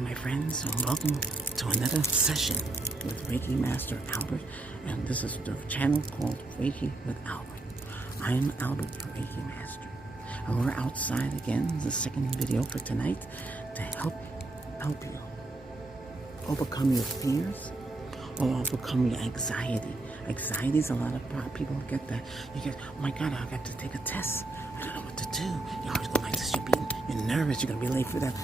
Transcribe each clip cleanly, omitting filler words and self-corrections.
Hi my friends, and welcome to another session with Reiki Master Albert, and this is the channel called Reiki with Albert. I am Albert, your Reiki Master, and we're outside again, the second video for tonight, to help you overcome your fears or overcome your anxiety. Anxiety is a lot of people get that. You get, oh my God, I got to take a test. I don't know what to do. You're always going like this. You're nervous. You're going to be late for that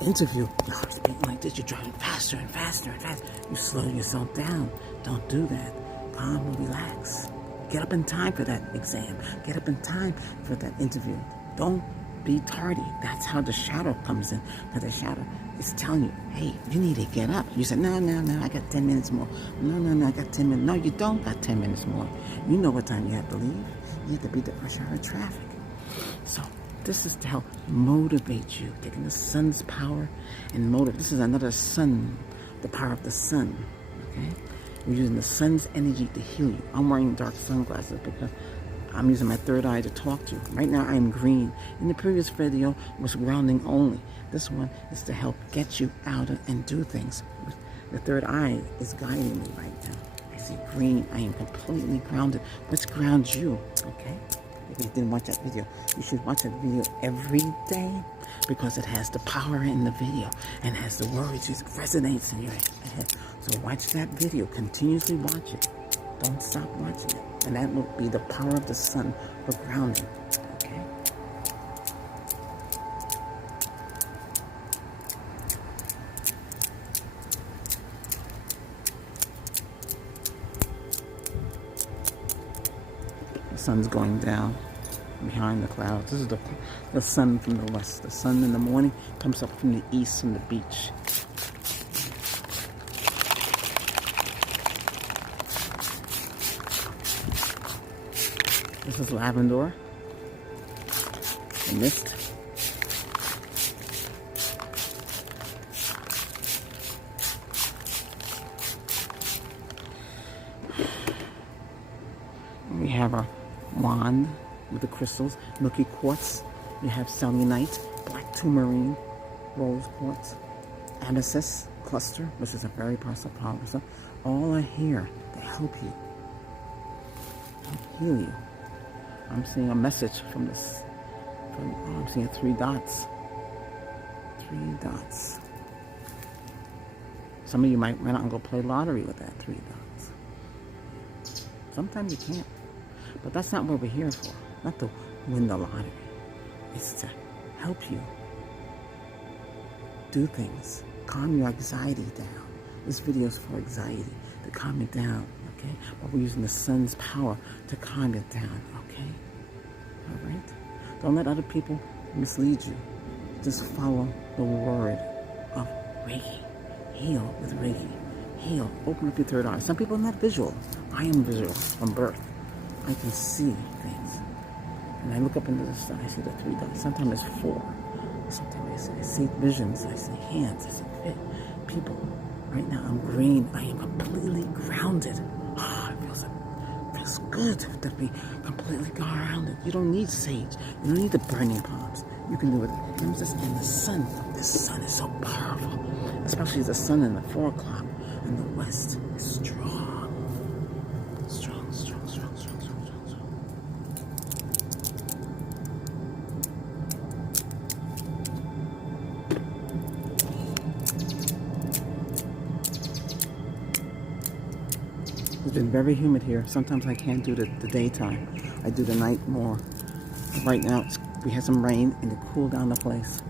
interview. You're always being like this. You're driving faster and faster and faster. You slow yourself down. Don't do that. Calm and relax. Get up in time for that exam. Get up in time for that interview. Don't be tardy. That's how the shadow comes in. Because the shadow is telling you, hey, you need to get up. You said, no, I got 10 minutes more. No, I got 10 minutes. No, you don't got 10 minutes more. You know what time you have to leave. You have to beat the rush hour traffic. So this is to help motivate you, taking the sun's power and motivate. This is another sun, the power of the sun, okay? We're using the sun's energy to heal you. I'm wearing dark sunglasses because I'm using my third eye to talk to you. Right now I am green. In the previous video was grounding only. This one is to help get you out and do things. The third eye is guiding me right now. I see green. I am completely grounded. Let's ground you, okay? If you didn't watch that video, you should watch that video every day because it has the power in the video and has the words. It resonates in your head. So watch that video. Continuously watch it. Don't stop watching it. And that will be the power of the sun for grounding. Okay? The sun's going down behind the clouds. This is the sun from the west. The sun in the morning comes up from the east from the beach. This is lavender, the mist. We have our wand with the crystals, milky quartz. You have selenite, black tourmaline, rose quartz, amethyst cluster, which is a very powerful crystal. All are here to help you, heal you. I'm seeing a message from this. I'm seeing 3 dots. 3 dots. Some of you might run out and go play lottery with that 3 dots. Sometimes you can't. But that's not what we're here for. Not to win the lottery. It's to help you do things. Calm your anxiety down. This video is for anxiety, to calm it down, okay? But we're using the sun's power to calm it down, okay? All right? Don't let other people mislead you. Just follow the word of Reiki. Heal with Reiki. Heal. Open up your third eye. Some people are not visual. I am visual from birth. I can see things. And I look up into the sky, I see the 3 dots. Sometimes it's 4. Sometimes I see visions, I see hands, I see people. Right now I'm green. I am completely grounded. It feels good to be completely grounded. You don't need sage. You don't need the burning palms. You can do it. And the sun. The sun is so powerful. Especially the sun in the 4 o'clock in the west is strong. Strong. It's been very humid here. Sometimes I can't do the daytime. I do the night more. Right now, we had some rain and it cooled down the place.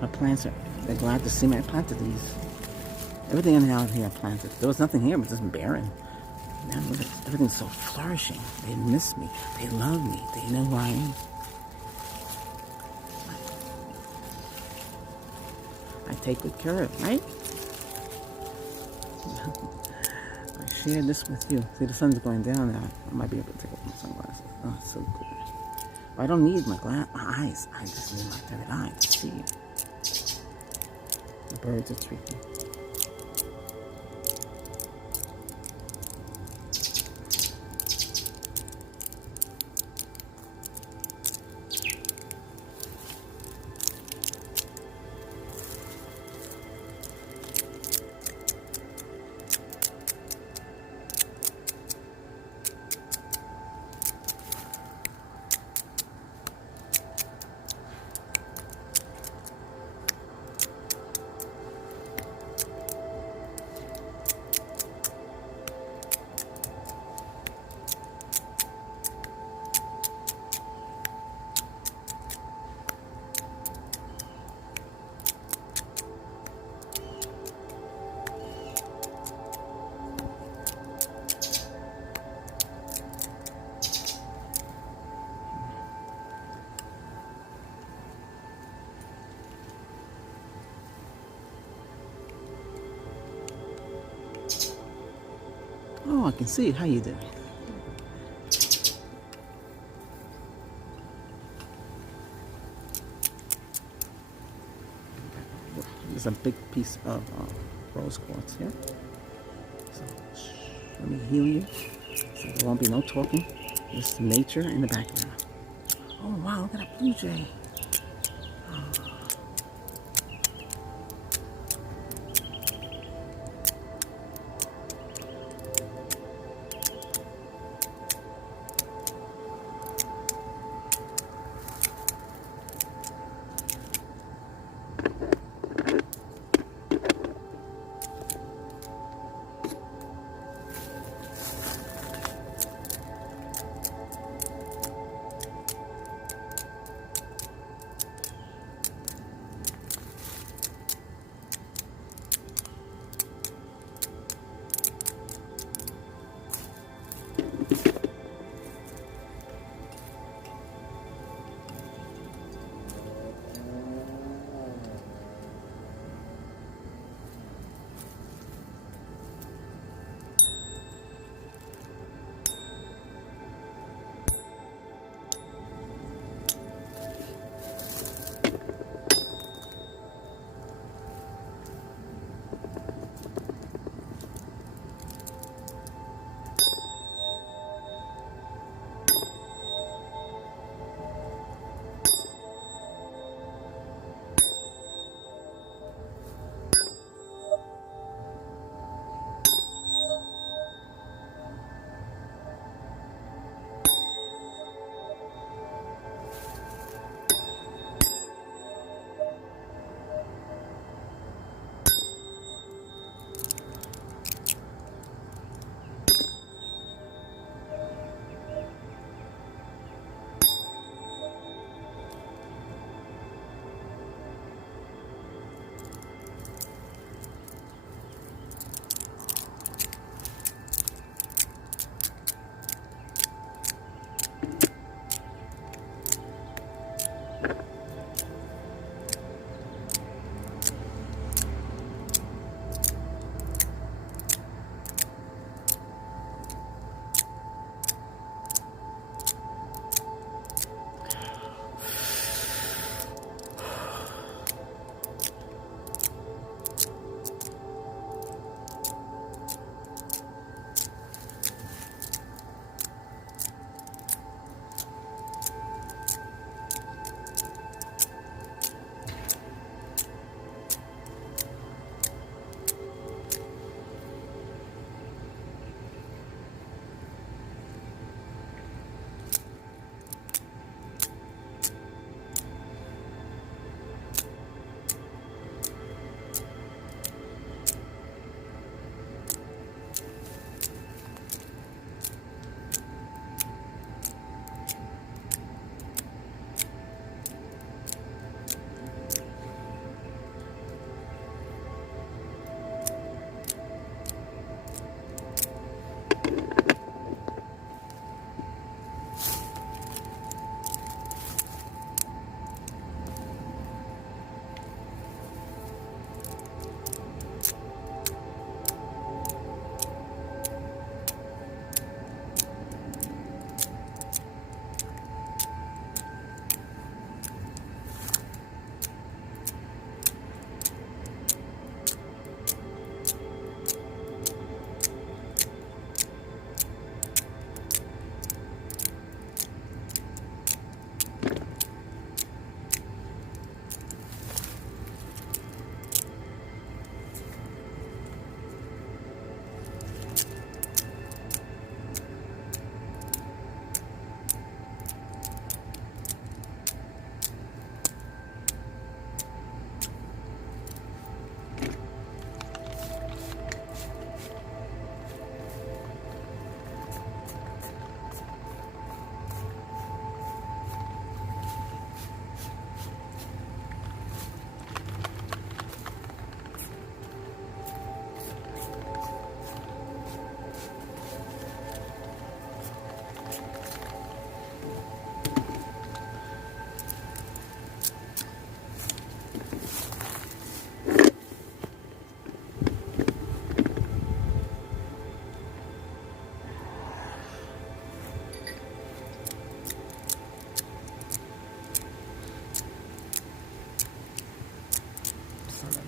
My plants they're glad to see me. I planted these. Everything in out here I planted. There was nothing here, it was just barren. Now look at everything's so flourishing. They miss me. They love me. They know who I am. I take good care of it, right? I share this with you. See, the sun's going down now. I might be able to take off my sunglasses. Oh, it's so good. I don't need my eyes. I just need my third eye to see you. The birds are tweaking. I can see it. How you doing? There's a big piece of rose quartz here. So let me heal you. So there won't be no talking. Just nature in the background. Oh wow, look at that blue jay.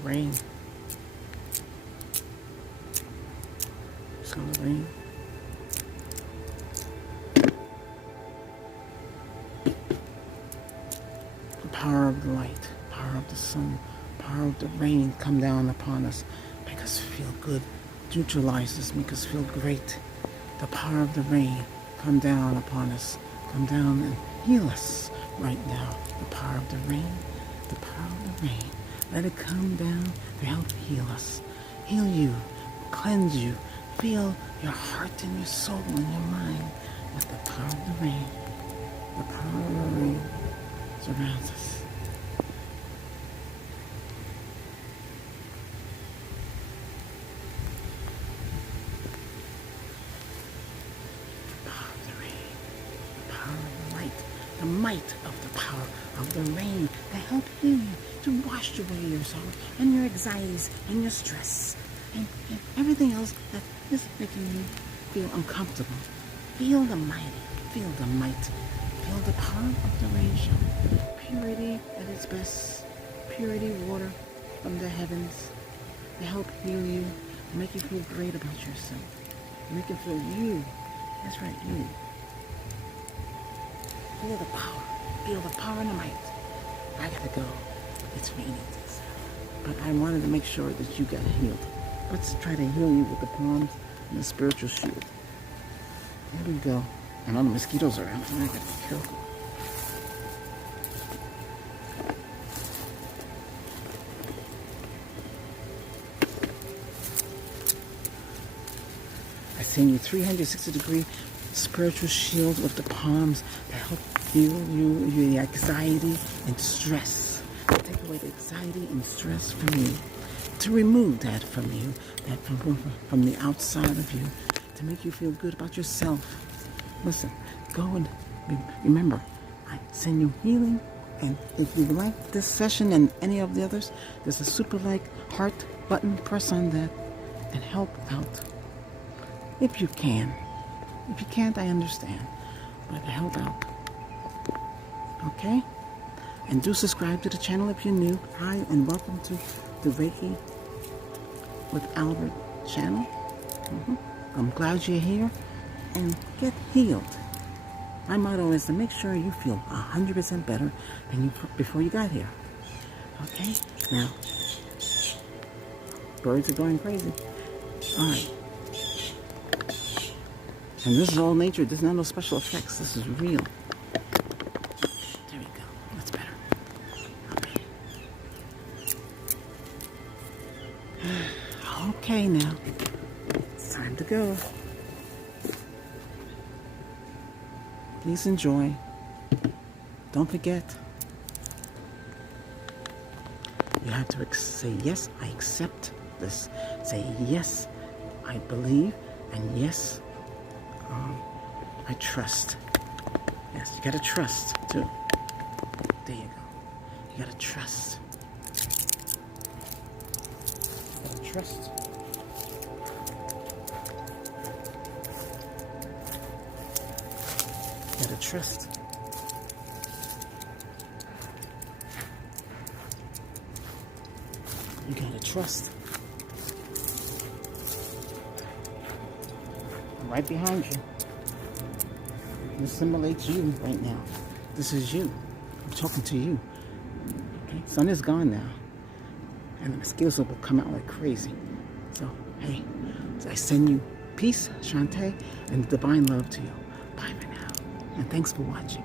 rain. It's gonna rain. The power of the light, power of the sun, power of the rain come down upon us. Make us feel good. Neutralize us. Make us feel great. The power of the rain come down upon us. Come down and heal us right now. The power of the rain. The power of the rain. Let it come down to help heal us. Heal you. Cleanse you. Feel your heart and your soul and your mind with the power of the rain. The power of the rain surrounds us. The might of the power of the rain to help heal you, to wash away your sorrow and your anxieties and your stress and everything else that is making you feel uncomfortable. Feel the mighty, feel the might, feel the power of the rain shower. Purity at its best, purity water from the heavens to help heal you, make you feel great about yourself, make you feel you. That's right, you. Feel the power. Feel the power and the might. I gotta go. It's raining. But I wanted to make sure that you got healed. Let's try to heal you with the palms and the spiritual shield. There we go. And all the mosquitoes around. I gotta be careful. I send you 360-degree spiritual shield with the palms to help heal you, your anxiety and stress. Take away the anxiety and stress from you. To remove that from you, that from the outside of you, to make you feel good about yourself. Listen, go and remember, I send you healing. And if you like this session and any of the others, there's a super like heart button. Press on that and help out if you can. If you can't, I understand. But help out. Okay? And do subscribe to the channel if you're new. Hi, and welcome to the Reiki with Albert channel. I'm glad you're here. And get healed. My motto is to make sure you feel 100% better than you before you got here. Okay? Now, birds are going crazy. All right. And this is all nature. There's no special effects. This is real. There we go. That's better. Okay. Okay, now. It's time to go. Please enjoy. Don't forget. You have to say, yes, I accept this. Say, yes, I believe. And yes, I trust. Yes, you gotta trust too. There you go. You gotta trust. You gotta trust. You gotta trust. You gotta trust. I'm right behind you. This simulates you right now. This is you. I'm talking to you. Okay? Sun is gone now. And the mosquitoes will come out like crazy. So, hey, I send you peace, Shantae, and divine love to you. Bye for now. And thanks for watching.